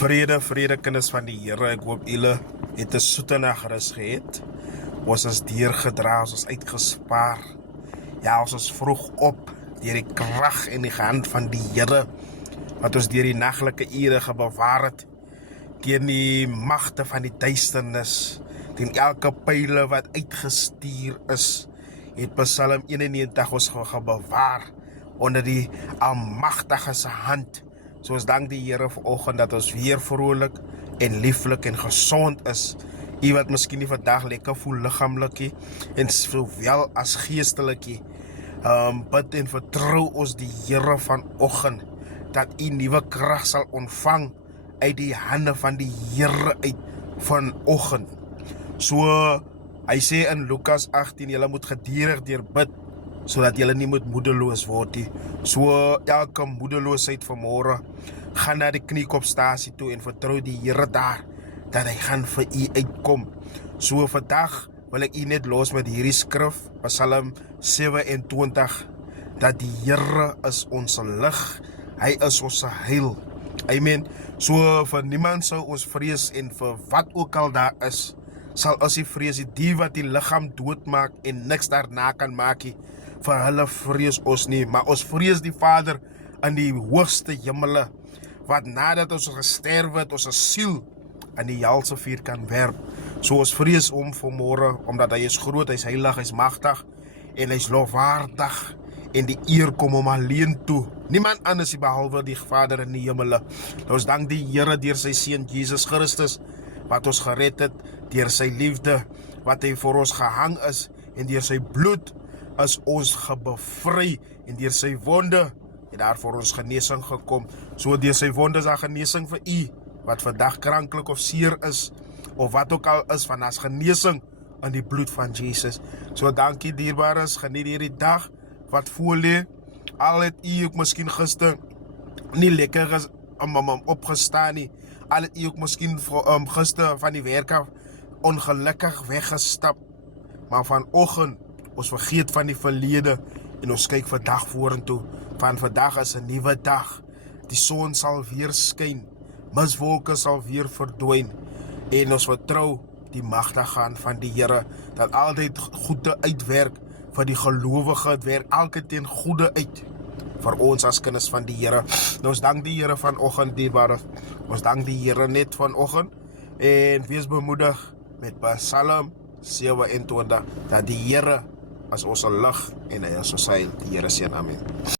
Vrede kinders van die Here, ek hoop julle het 'n soete nag rus gehad. Ons is deurgedra, ons is uitgespaar. Ja, ons is vroeg op deur die krag en die hand van die Here wat ons deur die naglike ure gebewaar het teen die magte van die duisternis, teen elke pyle wat uitgestuur is. Het Psalm 91 ons gebewaar onder die almagtige se hand. So ons dank die Here vanoggend dat ons weer vrolik en lieflik en gesond is. U wat miskien nie vandag lekker voel liggaamlik en sowel as geestelik. Bid en vertrou ons die Here vanoggend dat u nuwe krag sal ontvang uit die hande van die Here uit vanoggend. So hy sê in Lukas 18, julle moet gedurig deur bid sodat julle nie moet moedeloos word nie. So elke moedeloosheid vanmôre, gaan na die kniekopstasie toe en vertrou die Here daar dat hy gaan vir u uitkom. So vandag wil ek u net los met hierdie skrif, Psalm 27, dat die Here is ons lig, hy is ons heil. Amen. So vir niemand sou ons vrees en vir wat ook al daar is, sal ons nie vrees die wat die liggaam doodmaak en niks daarna kan maak nie. Vir hulle vrees ons nie, maar ons vrees die Vader in die hoogste hemele, wat nadat ons gesterf het, ons siel in die helse vuur kan werp. So ons vrees hom vanmôre, omdat hy is groot, hy is heilig, hy is magtig, en hy is lofwaardig, en die eer kom hom alleen toe. Niemand anders behalwe die Vader in die hemele. Ons dank die Here deur sy Seun Jesus Christus, wat ons gered het, deur sy liefde, wat hy vir ons gehang is, en deur sy bloed is ons gebevry, en deur sy wonde het daar vir ons genesing gekom. So deur sy wonde is daar genesing vir u, wat vandag kranklik of seer is, of wat ook al is, van as genesing in die bloed van Jesus. So dankie dierbares, geniet hierdie dag wat voor lê. Al het u ook miskien gister nie lekker opgestaan nie, al het u ook miskien gister van die werk af ongelukkig weggestap, maar vanoggend ons vergeet van die verlede en ons kyk vandag vorentoe. Van vandag is 'n nuwe dag. Die son sal weer skyn, miswolke sal weer verdwyn, en ons vertrou die magtige hand van die Here dat altyd goede uitwerk vir die gelowige. Het werk elke teen goede uit vir ons as kinders van die Here. Nou ons dank die Here vanoggend, dierbare. Ons dank die Here net vanoggend en wees bemoedig met Psalm 27 dat die Here as ons lig en hy is ons heil. Die Here seën, amen.